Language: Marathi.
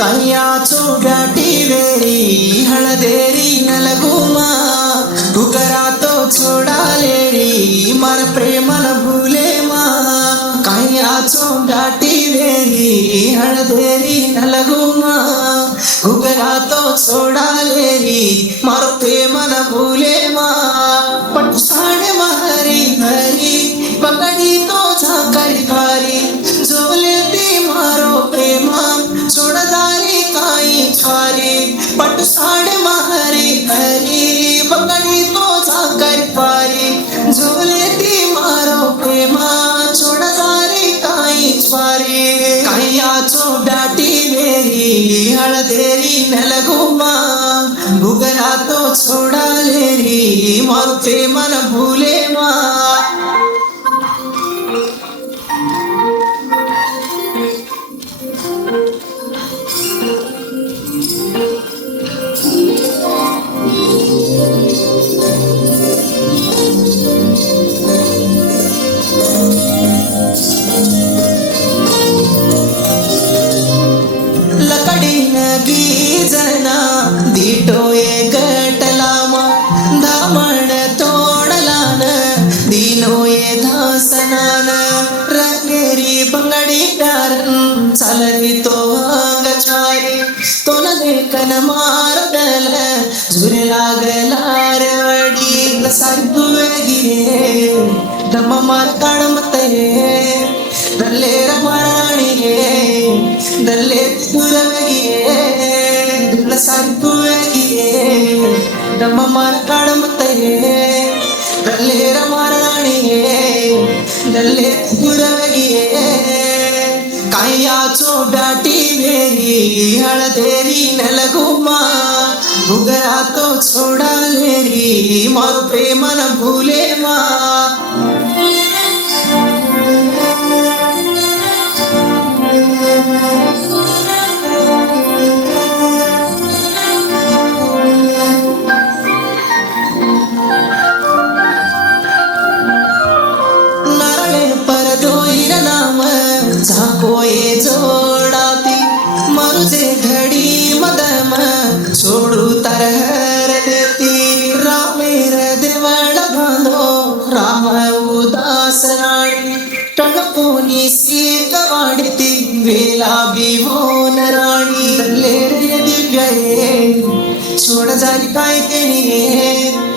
ಕೈಯಾಚು ಬ್ಯಾಟಿ ಬೇರಿ ಹಳದೇರಿ ನಲಗುಮಾ ಗುಗರಾತೋ छोड़ालेरी मर प्रेम न भूले माँ कहियाचो ब्याटी बेरी हळदेरी नलगुमा गुगरातो छोड़ालेरी मर प्रेम न भूले माँ पटु साडे महरी हरी पकड़ी तो झाकरी कारी झोले ती मारो प्रेम छोड़दारी काई छारी पटु साडे महरी हरी पकड़ी तो झाकरी पारी झोले ती मारो प्रेम छोड़दारी काई छारी कहियाचो ब्याटी बेरी हळदेरी नलगुमा गुगरातो छोड़ालेरी मर प्रेम न भूले माँ जना दीटोए गटलाम धामण तोडलान दीनोए धासनान रंगेरी बंगडी प्यारन चालवी तो अंगचारी तो न देखन मारदल झुरे लागलार वडी सरगुवे गिरे दम मार काणमते दल्ले रमणिगे दल्ले तुरवगिरे सरगुवे दम मार काणमते दल्ले रमणिगे दल्ले तुरवगिरे कहियाचो ब्याटी बेरी हळदेरी नलगुमा गुगरातो छोड़ालेरी मर प्रेम न भूले माँ कोई जोड़ाती मरुजे घड़ी मदम छोड़ू तरहर देती रामेर देवड़ बांधो राम उदास राणी टणपोनी सी कवाड़ती वेला बिवोन राणी दल्ले रे दिव्य छोड़ जारी काय केनी